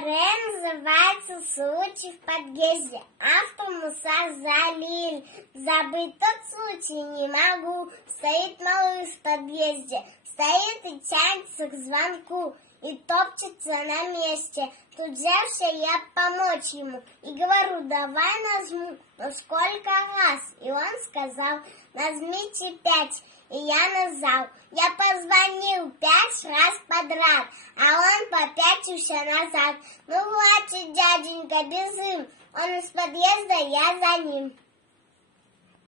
История называется «Случай в подъезде». Автор Муса Залиль. Забыть тот случай не могу. Стоит малыш в подъезде, стоит и тянется к звонку, и топчется на месте. Тут взявшая я помочь ему, и говорю, давай нажму, но сколько раз? И он сказал, нажмите 5. И я нажал. Я позвонил 5 раз подряд, а он попятился назад. Ну, хватит, дяденька, бежим. Он из подъезда, я за ним.